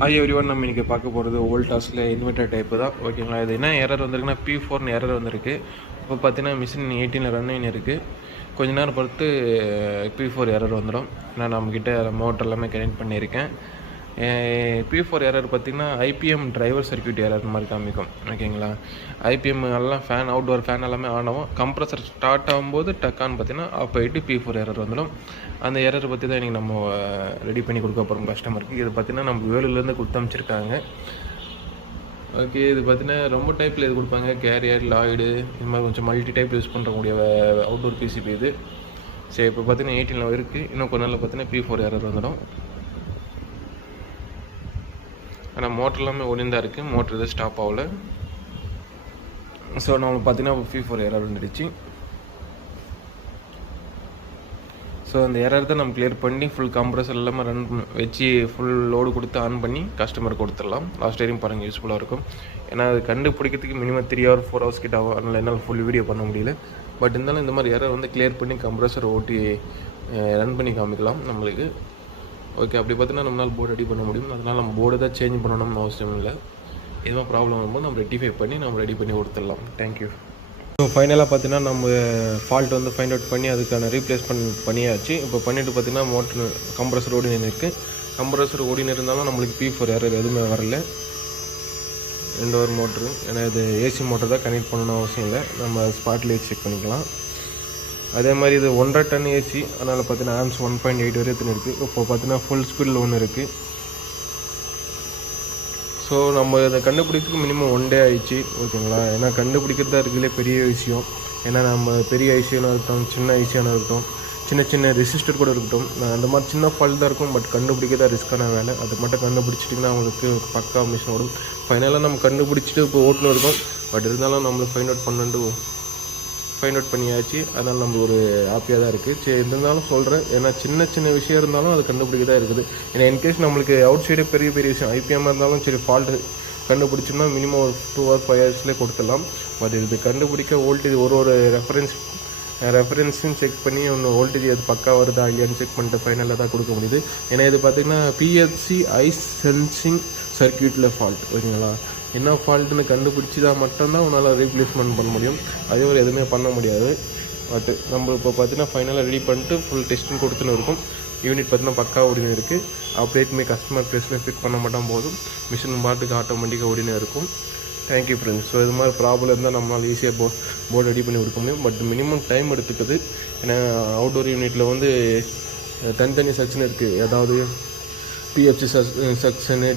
Hi everyone, நம்ம இன்றைக்கி பார்க்க போகிறது வோல்டாஸில் இன்வெர்டர் டைப்பு தான். ஓகேங்களா, இது என்ன எரர் வந்திருக்குன்னா P4னு எரர் வந்திருக்கு. இப்போ பார்த்தீங்கன்னா மிஷின் 18 ரன்னிங் இருக்குது. கொஞ்ச நேரம் பொறுத்து P4 எரர் வந்துடும். நான் நம்மக்கிட்ட மோட்டர் எல்லாமே கனெக்ட் பண்ணியிருக்கேன். P4 எரர் பார்த்திங்கன்னா ஐபிஎம் டிரைவர் சர்க்யூட் எரர் மாதிரி காமிக்கும். ஓகேங்களா, ஐபிஎம் எல்லாம் ஃபேன் அவுட்டோர் ஃபேன் எல்லாமே ஆன் ஆகும். கம்ப்ரஸர் ஸ்டார்ட் ஆகும்போது டக்கான்னு பார்த்தீங்கன்னா அப்போ போயிட்டு P4 எரர் வந்துடும். அந்த எரர் பற்றி தான் இன்றைக்கி நம்ம ரெடி பண்ணி கொடுக்க போகிறோம் கஸ்டமருக்கு. இது பார்த்திங்கன்னா நம்ம வேலூர்லேருந்து கொடுத்து அமைச்சிருக்காங்க. ஓகே, இது பார்த்தீங்கன்னா ரொம்ப டைப்பில் இது கொடுப்பாங்க. கேரியர், லாய்டு, இது மாதிரி கொஞ்சம் மல்டி டைப் யூஸ் பண்ணுறக்கூடிய அவுட்டோர் பிசிபி இது. சரி, இப்போ பார்த்தீங்கன்னா 18 இருக்குது. இன்னும் கொஞ்ச நாளில் பார்த்தீங்கன்னா P4 எரர் வந்துடும். ஆனால் மோட்டர் எல்லாமே ஒளிந்தான் இருக்குது. மோட்டர் எதுவும் ஸ்டாப் ஆகல. ஸோ நம்ம பார்த்தீங்கன்னா P4 எரர் வந்துடுச்சு. ஸோ அந்த எரர் தான் நம்ம கிளியர் பண்ணி ஃபுல் கம்ப்ரஸர் எல்லாமே ரன் வச்சு ஃபுல் லோடு கொடுத்து ஆன் பண்ணி கஸ்டமர் கொடுத்துடலாம். லாஸ்ட் வரையும் பாருங்கள், யூஸ்ஃபுல்லாக இருக்கும். ஏன்னா அது கண்டுபிடிக்கிறதுக்கு மினிமம் 3 hours 4 hours கிட்ட ஆகும். அதனால் என்னால் ஃபுல் வீடியோ பண்ண முடியல. பட் இருந்தாலும் இந்த மாதிரி எரர் வந்து கிளியர் பண்ணி கம்ப்ரஸர் ஓட்டி ரன் பண்ணி காமிக்கலாம் நம்மளுக்கு. ஓகே, அப்படி பார்த்தீங்கன்னா நம்மளால் போர்டு ரெடி பண்ண முடியும். அதனால் நம்ம போர்டு தான் சேஞ்ச் பண்ணணும்னு அவசியம் இல்லை. எதுவும் ப்ராப்ளம் வரும்போது நம்ம ரெட்டிஃபை பண்ணி நம்ம ரெடி பண்ணி கொடுத்துடலாம். தேங்க்யூ. ஸோ ஃபைனலாக பார்த்தீங்கன்னா நம்ம ஃபால்ட் வந்து ஃபைண்ட் அவுட் பண்ணி அதுக்கான ரீப்ளேஸ்மெண்ட் பண்ணியாச்சு. இப்போ பண்ணிவிட்டு பார்த்தீங்கன்னா மோட்ரு கம்ப்ரஸர் ஓடினு இருக்குது. கம்ப்ரஸர் ஓடினு இருந்தாலும் நம்மளுக்கு P4 எரர் எதுவுமே வரல. 2 hour மோட்ரு, ஏன்னா இது ஏசி மோட்டர் தான் கனெக்ட் பண்ணணும்னு அவசியம் இல்லை. நம்ம ஸ்பாட்லேயே செக் பண்ணிக்கலாம். அதே மாதிரி இது 1.5 ton ஏசி, அதனால் பார்த்தீங்கன்னா ஆம்ஸ் 1.8 வரைக்கும் இருக்குது. இப்போ பார்த்தீங்கன்னா ஃபுல் ஸ்பீடில் ஒன்று இருக்குது. ஸோ நம்ம இதை கண்டுபிடிக்கிறதுக்கு மினிமம் 1 day ஆயிடுச்சு. ஓகேங்களா, ஏன்னா கண்டுபிடிக்கிறது தான் இருக்குதுலே பெரிய விஷயம். ஏன்னா நம்ம பெரிய ஐசியான இருக்கட்டும், சின்ன ஐசியான இருக்கட்டும், சின்ன சின்ன ரெசிஸ்டர் கூட இருக்கட்டும், அந்த மாதிரி சின்ன ஃபால்ட் தான் இருக்கும். பட் கண்டுபிடிக்க தான் ரிஸ்க்கான வேலை. அது மட்டும் கண்டுபிடிச்சிட்டிங்கன்னா அவங்களுக்கு பக்கா மிஷின் ஓடும். ஃபைனலாக நம்ம கண்டுபிடிச்சிட்டு இப்போ ஓட்டுன்னு இருக்கோம். பட் இருந்தாலும் நம்மளுக்கு ஃபைண்ட் அவுட் பண்ணியாச்சு. அதனால் நம்ம ஒரு ஹாப்பியாக தான் இருக்குது. சரி, இருந்தாலும் சொல்கிறேன், ஏன்னா சின்ன சின்ன விஷயம் இருந்தாலும் அது கண்டுபிடிக்க தான் இருக்குது. ஏன்னா இன்கேஸ் நம்மளுக்கு அவுட் சைடே பெரிய பெரிய விஷயம் ஐபிஎம்மாக இருந்தாலும் சரி, ஃபால்ட்டு கண்டுபிடிச்சோம்னா மினிமம் ஒரு 2 or 5 hours கொடுத்துடலாம். பட் இது கண்டுபிடிக்க வோல்டேஜ் ஒரு ரெஃபரன்ஸையும் செக் பண்ணி ஒன்று வோல்டேஜ் அது பக்கா வருதா இல்லையான்னு செக் பண்ணிட்டு ஃபைனலாக தான் கொடுக்க முடியுது. ஏன்னா இது பார்த்திங்கன்னா PLC ஐஸ் சென்சிங் சர்க்யூட்டில் ஃபால்ட். ஓகேங்களா, என்ன ஃபால்ட்டுன்னு கண்டுபிடிச்சி தான் மட்டும்தான் உன்னால் ரீப்ளேஸ்மெண்ட் பண்ண முடியும். அதே ஒரு எதுவுமே பண்ண முடியாது. பட் நம்ம இப்போ பார்த்தீங்கன்னா ஃபைனலாக ரெடி பண்ணிட்டு ஃபுல் டெஸ்டிங் கொடுத்துன்னு இருக்கும். யூனிட் பார்த்தீங்கன்னா பக்கா ஓடினு இருக்குது. ஆப்ரேட்டுமே கஸ்டமர் ப்ளேஸில் ஃபிட் பண்ண மாட்டால் போதும், மிஷின் பாட்டுக்கு ஆட்டோமேட்டிக்காக ஓடினே இருக்கும். Thank you friends. ஸோ இது மாதிரி ப்ராப்ளம் இருந்தால் நம்மளால் ஈஸியாக போர்டு ரெடி பண்ணி கொடுக்க முடியும். பட் மினிமம் டைம் எடுத்துக்குது. ஏன்னா அவுட்டோர் யூனிட்டில் வந்து தனித்தனி செக்ஷன் இருக்குது. அதாவது PFC செக்ஷனு,